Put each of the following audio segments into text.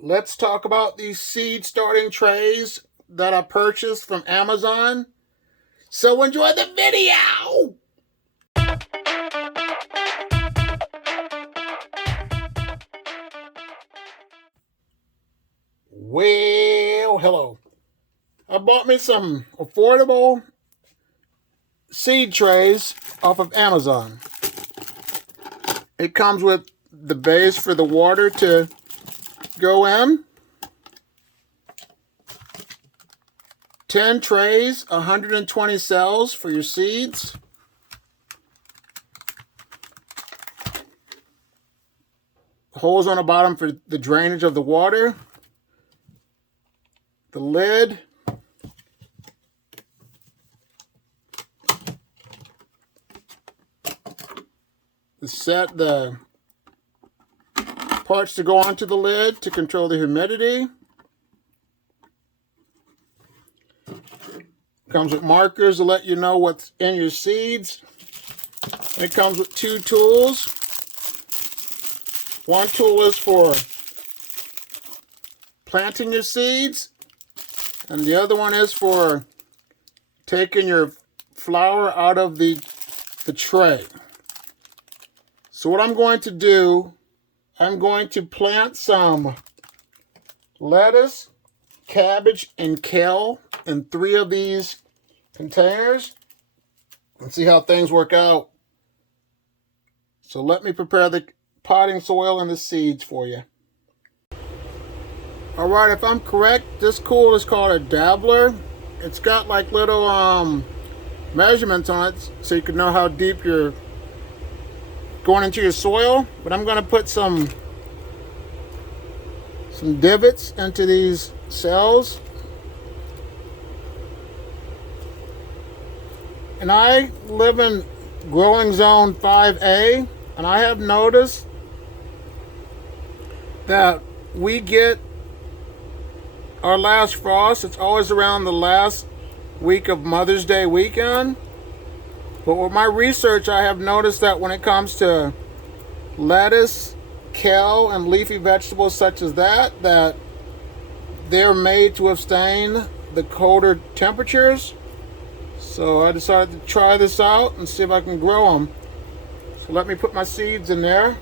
Let's talk about these seed starting trays that I purchased from Amazon. So enjoy the video! Well, hello. I bought me some affordable seed trays off of Amazon. It comes with the base for the water to go in. 10 trays, 120 cells for your seeds. Holes on the bottom for the drainage of the water. The lid. The parts to go onto the lid to control the humidity. Comes with markers to let you know what's in your seeds. It comes with 2 tools. One tool is for planting your seeds, and the other one is for taking your flower out of the tray. So what I'm going to do, I'm going to plant some lettuce, cabbage, and kale in 3 of these containers and see how things work out. So let me prepare the potting soil and the seeds for you. Alright, if I'm correct, this tool is called a dabbler. It's got like little measurements on it so you can know how deep you're going into your soil. But I'm going to put some divots into these cells. And I live in growing zone 5A, and I have noticed that we get our last frost. It's always around the last week of Mother's Day weekend. But with my research, I have noticed that when it comes to lettuce, kale, and leafy vegetables such as that they're made to withstand the colder temperatures. So I decided to try this out and see if I can grow them. So let me put my seeds in there.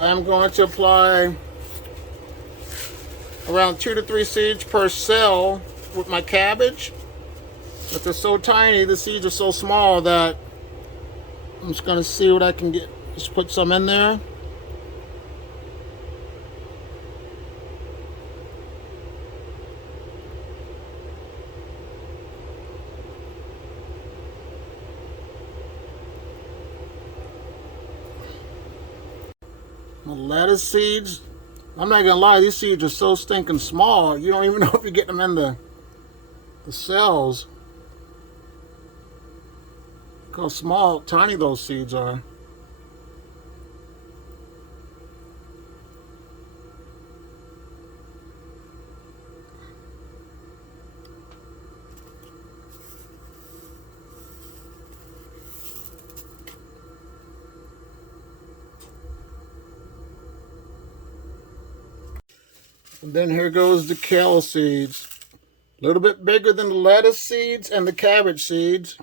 I'm going to apply around 2 to 3 seeds per cell with my cabbage. But they're so tiny, the seeds are so small that I'm just going to see what I can get. Just put some in there. My lettuce seeds, I'm not gonna lie, these seeds are so stinking small, you don't even know if you're getting them in the cells. Look how small, tiny those seeds are. And then here goes the kale seeds. A little bit bigger than the lettuce seeds and the cabbage seeds.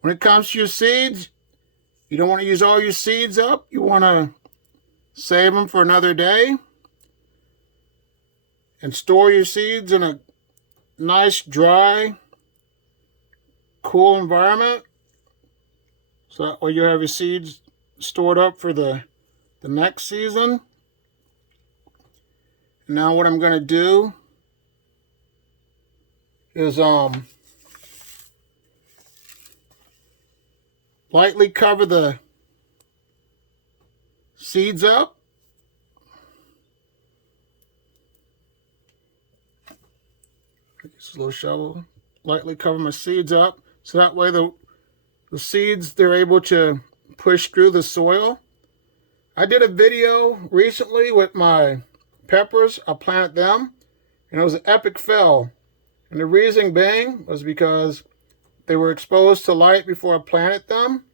When it comes to your seeds, you don't want to use all your seeds up. You want to save them for another day. And store your seeds in a nice, dry, cool environment. So that way you have your seeds stored up for the next season. Now what I'm going to do is lightly cover the seeds up. Use a little shovel. Lightly cover my seeds up so that way the seeds, they're able to push through the soil. I did a video recently with my peppers. I planted them, and it was an epic fail. And the reason being was because they were exposed to light before I planted them.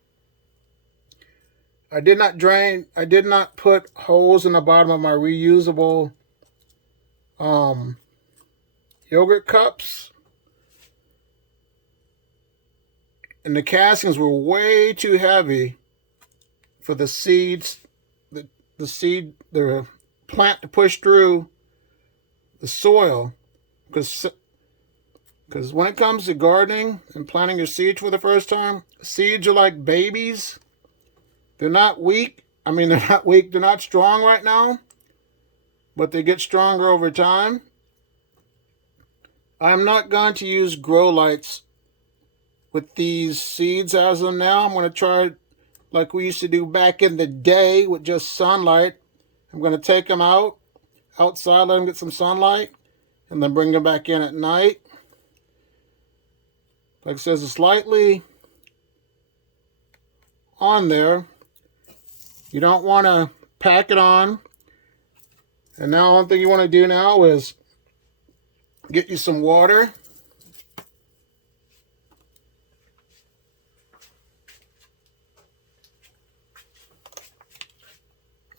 I did not put holes in the bottom of my reusable yogurt cups. And the castings were way too heavy for the seeds, the plant to push through the soil. Because when it comes to gardening and planting your seeds for the first time, seeds are like babies. They're not weak. I mean, they're not weak. They're not strong right now, but they get stronger over time. I'm not going to use grow lights with these seeds as of now. I'm going to try like we used to do back in the day with just sunlight. I'm going to take them outside, let them get some sunlight, and then bring them back in at night. Like it says, it's slightly on there. You don't want to pack it on. And now one thing you want to do now is get you some water.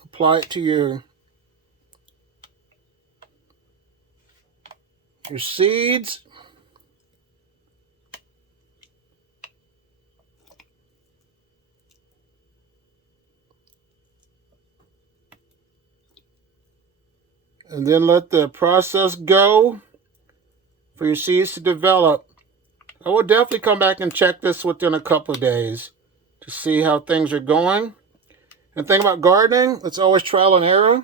Apply it to your seeds. And then let the process go for your seeds to develop. I will definitely come back and check this within a couple of days to see how things are going. And the thing about gardening, it's always trial and error.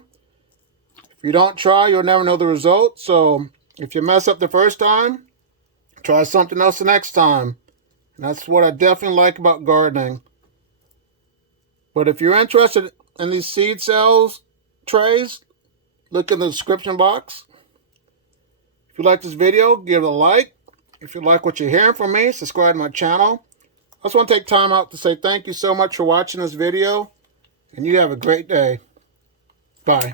If you don't try, you'll never know the result. So if you mess up the first time, try something else the next time. And that's what I definitely like about gardening. But if you're interested in these seed cells trays, look in the description box. If you like this video, give it a like. If you like what you're hearing from me, subscribe to my channel. I just want to take time out to say thank you so much for watching this video. And you have a great day. Bye.